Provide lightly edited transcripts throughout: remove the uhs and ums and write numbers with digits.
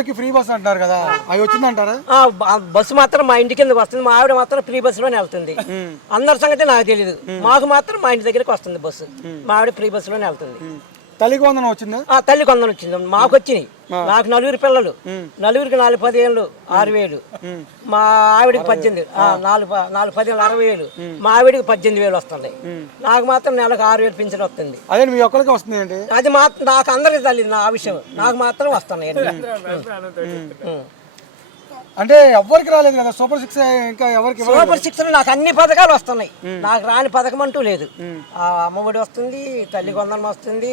మహిళలకి free bus అంటారు కదా, అవి వచ్చిందంటారా? బస్సు మాత్రం మా ఇంటి కిందకి వస్తుంది. మా ఆవిడ మాత్రం ఫ్రీ బస్సులోనే వెళ్తుంది. అందరి సంగతి నాకు తెలియదు. మాకు మాత్రం మా ఇంటి దగ్గరికి వస్తుంది బస్సు. మా ఆవిడ ఫ్రీ బస్సులోనే వెళ్తుంది. తల్లికి వందనం వచ్చిందా? తల్లికి వందనం వచ్చింది. మాకు వచ్చినాయి. నాకు 4 పిల్లలు, 4కి 4 10,000 6,000. మా ఆవిడికి 18, 4 10,000 60,000. మా ఆవిడికి 18,000 వస్తున్నాయి. నాకు మాత్రం నెలకు 6,000 పింఛన్ వస్తుంది. అదే మీ ఒక్కరికి వస్తుంది అండి? అది మాత్రం నాకు అందరికి తెలియదు నా విషయం. నాకు మాత్రం వస్తున్నాయి. అంటే ఎవరికి రాలేదు కదా సూపర్ 6? ఇంకా ఎవరికి? సూపర్ 6 నాకు అన్ని పథకాలు వస్తున్నాయి. నాకు రాని పథకం అంటూ లేదు. అమ్మఒడి వస్తుంది, తల్లి వందనం వస్తుంది,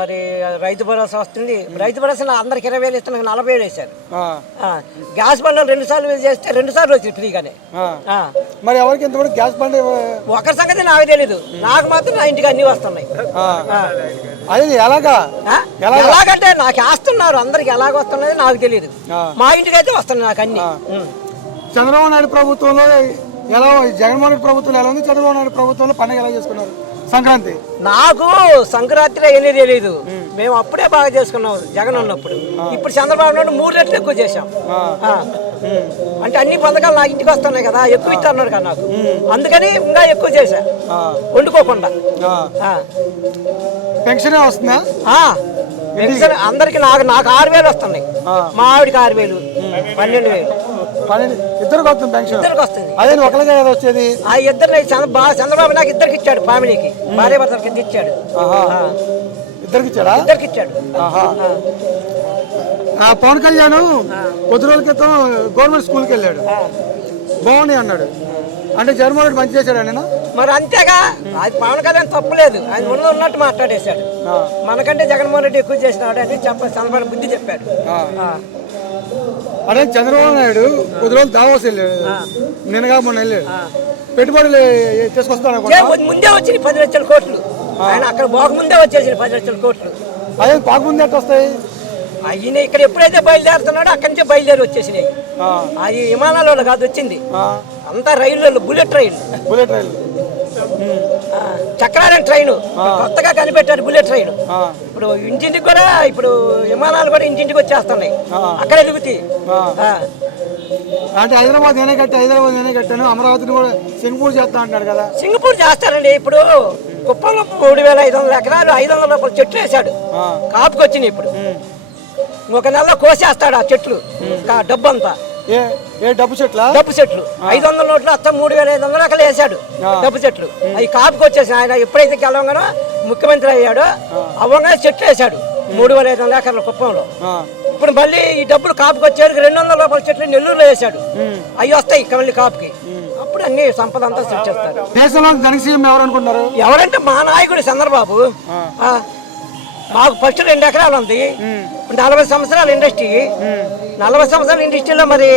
మరి రైతు భరోసా వస్తుంది. రైతు భరోసా అందరికి 20,000 ఇస్తే నాకు 40,000 వేశారు. గ్యాస్ బండ్లు 2 సార్లు చేస్తే 2 సార్లు వచ్చింది ఫ్రీగానే. మరి ఎవరికి ఎంతవరకు గ్యాస్ బండ్? ఒకరి సంగతి నాకు తెలీదు. నాకు మాత్రం నా ఇంటికి అన్ని వస్తున్నాయి. అది ఎలాగంటే నాకు వేస్తున్నారు. అందరికి ఎలాగ వస్తున్నది నాకు తెలియదు. మా ఇంటికి అయితే వస్తున్నాయి నాకు అన్ని. చంద్రబాబు నాయుడు ప్రభుత్వంలో ఎలా, జగన్మోహన్ రెడ్డి ప్రభుత్వంలో ఎలా ఉంది? చంద్రబాబు నాయుడు ప్రభుత్వంలో పండుగ ఎలా చేసుకున్నారు సంక్రాంతి? నాకు సంక్రాంతి ఏమీ తెలియదు. మేము అప్పుడే బాగా చేసుకున్నాం జగన్ ఉన్నప్పుడు. ఇప్పుడు చంద్రబాబు నాయుడు 3 రెట్లు ఎక్కువ చేశాం. అంటే అన్ని పథకాలు నా ఇంటికి వస్తున్నాయి కదా, ఎక్కువ ఇస్తున్నారు కదా నాకు. అందుకని ఇంకా ఎక్కువ చేశా వండుకోకుండా. పెన్షన్ వస్తుందా? పెన్షన్ అందరికి. నాకు 6,000 వస్తున్నాయి. మా ఆవిడకి 6,000, 12,000. ఇద్దరికి వస్తుంది పెన్షన్? ఇద్దరికి వస్తుంది. అదే ఒకరికే కదా వచ్చేది? ఆ ఇద్దరు చంద్రబాబు నాకు ఇద్దరికి ఇచ్చాడు. ఫ్యామిలీకి భార్య భర్తలకి ఇచ్చాడు. ఇద్దరికి ఇచ్చాడా? ఇద్దరికి ఇచ్చాడు. పవన్ కళ్యాణ్ కొద్ది రోజుల క్రితం గవర్నమెంట్ స్కూల్కి వెళ్ళాడు, బాగున్నాయి అన్నాడు. అంటే జగన్మోహన్ రెడ్డి మంచి చేశాడు ఆయన? మరి అంతేగా, అది పవన్ కళ్యాణ్ తప్పలేదు. ఆయన ఉన్నట్టు మాట్లాడేశాడు. మనకంటే జగన్మోహన్ రెడ్డి ఎక్కువ చేసినాడు అని చంద్రబాబు బుద్ధి చెప్పాడు. అదే చంద్రబాబు నాయుడు కొద్ది రోజులు దావోస్ వెళ్ళాడు, నిన్నగా మొన్న వెళ్ళాడు. పెట్టుబడులు తీసుకొస్తాను ముందే వచ్చింది 10 లక్షల కోట్లు. ఆయన అక్కడ పోకముందే వచ్చేసింది 10 లక్షల కోట్లు. అదే పోకముందే ఎట్లా వస్తాయి? ఆయన ఇక్కడ ఎప్పుడైతే బయలుదేరుతున్నాడో అక్కడి నుంచి బయలుదేరి వచ్చేసినాయి. అది విమానాలలో కాదు వచ్చింది, అంతా రైళ్ళు, బుల్లెట్ రైలు. చక్రాల ట్రైన్ కొత్తగా కనిపెట్టారు, బుల్లెట్ ట్రైన్. ఇప్పుడు ఇంటింటికి కూడా, ఇప్పుడు విమానాలు కూడా ఇంటింటికి వచ్చేస్తున్నాయి. అక్కడే దిగుతాయి. అంటే హైదరాబాద్ నేనే కట్టాను, అమరావతిని కూడా సింగపూర్ చేస్తా అంటున్నాడు కదా. సింగపూర్ చేస్తారండి. ఇప్పుడు కుప్పంలో 3,500 ఎకరాలు 500 రూపాయల చెట్లు వేసాడు, కాపుకి వచ్చినాయి. ఇప్పుడు ఒక నెలలో కోసేస్తాడు ఆ చెట్లు, డబ్బు అంతా. డబ్బు చెట్లు? డబ్బు చెట్లు 500 నోట్లు అత్త 3,500 అక్కడ వేసాడు డబ్బు చెట్లు. అవి కాపుకి వచ్చేసి ఆయన ఎప్పుడైతే గెలవగానో ముఖ్యమంత్రి అయ్యాడో అవ్వగానే చెట్లు వేసాడు 3,500 ఎకరాల కుప్పంలో. ఇప్పుడు మళ్ళీ ఈ డబ్బులు కాపుకి వచ్చేది 200 రూపాయల చెట్లు నెల్లూరులో వేసాడు. అవి వస్తాయి మళ్ళీ కాపుకి. అప్పుడు అన్ని సంపద అంతా సృష్టిస్తారు. దేశంలో ధనసీఎం ఎవరు అనుకుంటారు? ఎవరంటే మా నాయకుడు చంద్రబాబు. మాకు ఫస్ట్ 2 ఎకరాలు ఉంది. 40 సంవత్సరాల ఇండస్ట్రీ. 40 సంవత్సరాల ఇండస్ట్రీలో మరి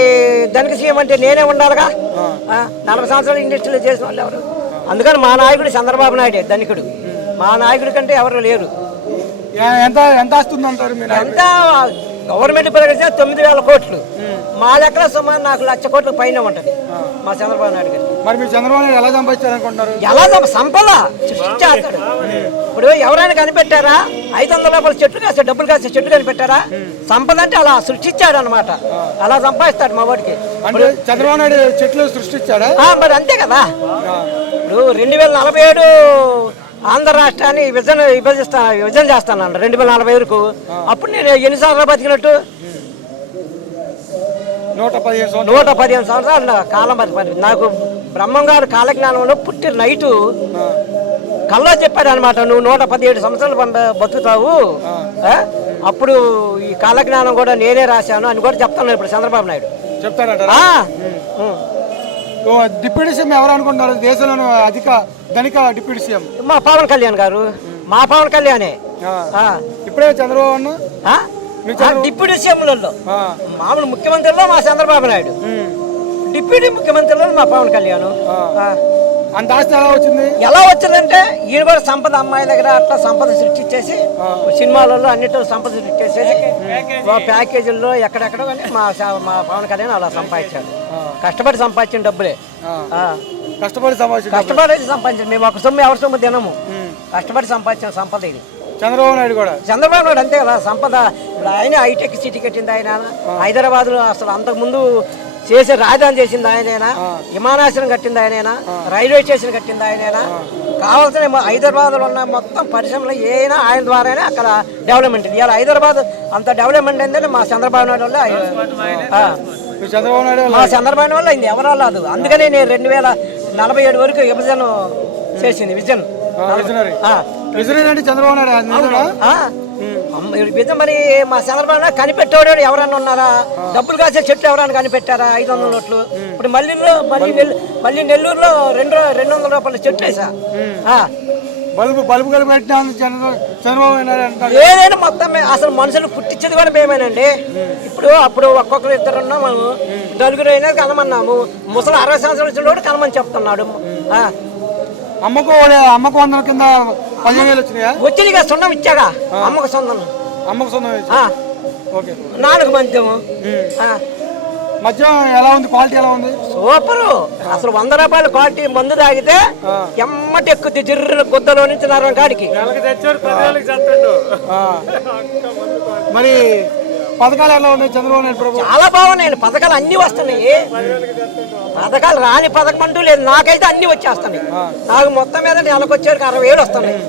ధనిక సీఎం అంటే నేనే ఉండాలిగా. 40 సంవత్సరాల ఇండస్ట్రీలో చేసిన వాళ్ళు ఎవరు? అందుకని మా నాయకుడు చంద్రబాబు నాయుడే ధనికుడు. మా నాయకుడి కంటే ఎవరు లేరు. ఎంత వస్తుంది అంటారు మీరు? ఎంత గవర్నమెంట్ ప్రకటించిన 9,000 కోట్లు. మా లెక్కల సుమారు నాకు 1,00,000 కోట్ల పైన ఉంటుంది మా చంద్రబాబు నాయుడు గారు. మరి మీరు చంద్రబాబు నాయుడు ఎలా సంపాదించారనుకుంటున్నారు? ఎలా సంపద సృష్టించేస్తాడు. ఇప్పుడు ఎవరైనా కనిపెట్టారా? 500 రూపాయల చెట్లు కాసే, డబ్బులు కాసే చెట్లు కనిపెట్టారా? సంపద అంటే అలా సృష్టించాడు అనమాట. అలా సంపాదిస్తాడు మా వాడికి. చంద్రబాబు నాయుడు చెట్లు సృష్టించాడా? మరి అంతే కదా. ఇప్పుడు 2047 ఆంధ్ర రాష్ట్రాన్ని విభజన చేస్తాను 2040 వరకు. అప్పుడు నేను ఎన్నిసార్లు బతికినట్టు? 115 సంవత్సరాలు కాలం బతికి. నాకు బ్రహ్మంగారు కాలజ్ఞానంలో పుట్టిన నైటు కల్లో చెప్పాడు అనమాట, నువ్వు 117 సంవత్సరాలు బతుకుతావు, అప్పుడు ఈ కాలజ్ఞానం కూడా నేనే రాశాను అని కూడా చెప్తాను ఇప్పుడు చంద్రబాబు నాయుడు. చెప్తారా? డిప్యూటీ సీఎం ఎవరు అనుకుంటున్నారు దేశంలో అధిక ధనిక డిప్యూటీ సీఎం? మా పవన్ కళ్యాణ్ గారు. మా పవన్ కళ్యాణే. ఇప్పుడే చంద్రబాబు డిప్యూటీ సీఎంలలో మామూలు ముఖ్యమంత్రిలో మా చంద్రబాబు నాయుడు, డిప్యూటీ ముఖ్యమంత్రిలో మా పవన్ కళ్యాణ్. అంత ఆస్తి ఎలా వచ్చిందంటే ఈయన కూడా సంపద అమ్మాయి దగ్గర అట్లా సంపద సృష్టించేసి సినిమాలలో అన్నిటిలో సంపద సృష్టించేసి ప్యాకేజీల్లో ఎక్కడెక్కడో మా పవన్ కళ్యాణ్ అలా సంపాదించాడు. కష్టపడి సంపాదించిన డబ్బులే. కష్టపడి సంపాదించాడు. మేము ఒక సొమ్ము ఎవరి సొమ్ము తినము. కష్టపడి సంపాదించిన సంపద ఇది. చంద్రబాబు నాయుడు కూడా చంద్రబాబు నాయుడు అంతే కదా సంపద. ఇప్పుడు ఆయన హైటెక్ సిటీ కట్టింది ఆయన, హైదరాబాద్లో అసలు అంతకుముందు చేసే రాజధాని చేసింది ఆయనేనా, విమానాశ్రయం కట్టింది ఆయనేనా, రైల్వే స్టేషన్ కట్టింది ఆయనేనా, కావాల్సిన హైదరాబాద్లో ఉన్న మొత్తం పరిశ్రమలు ఏమైనా ఆయన ద్వారానే అక్కడ డెవలప్మెంట్. ఇవాళ హైదరాబాద్ అంత డెవలప్మెంట్ అయిందంటే మా చంద్రబాబు నాయుడు వల్ల చంద్రబాబు నాయుడు మా చంద్రబాబు నాయుడు వల్ల అయింది, ఎవరు రాదు. అందుకనే నేను 2047 వరకు విభజన చేసింది విజన్. చంద్రబాబు నాయుడు విజన్ మరి మా చంద్రబాబు నాయుడు కనిపెట్టేవాడు ఎవరన్నా ఉన్నారా? డబ్బులు కాసే చెట్లు ఎవరైనా కనిపెట్టారా? 500 నోట్లు. ఇప్పుడు మళ్ళీ నెల్లూరులో 200 రూపాయల చెట్లు వేసా. బల్బు కలిపి పెట్టినా చంద్రబాబు నాయుడు ఏదైనా మొత్తం అసలు మనుషులు పుట్టించేది కూడా మేమేనండి. అప్పుడు ఒక్కొక్కరు ఇద్దరు ఉన్నాము, నలుగురు అయినా కనమన్నాము. ముసలి 60 సంవత్సరాలు వచ్చిన కూడా కనమని చెప్తున్నాడు. అమ్మకు 100 కింద 15,000 వచ్చినాయా? వచ్చినాయిగా, సున్నం ఇచ్చాగా అమ్మకు సొంతం. ఓకే. 4 మంచము. మద్యం ఎలా ఉంది? క్వాలిటీ ఎలా ఉంది? సూపరు. అసలు 100 రూపాయల క్వాలిటీ మందు తాగితే ఎమ్మటి ఎక్కుద్ది, జిర్ర గుద్దలో నుంచి నరం కాడికి. మరి పథకాలు ఎలా ఉన్నాయి చంద్రబాబు నాయుడు ప్రభుత్వం? చాలా బాగున్నాయండి పథకాలు, అన్ని వస్తున్నాయి. పథకాలు రాని పథకం అంటూ లేదు. నాకైతే అన్ని వచ్చేస్తున్నాయి. నాకు మొత్తం మీద నెలకు వచ్చేసరికి 60,000 వస్తున్నాయి.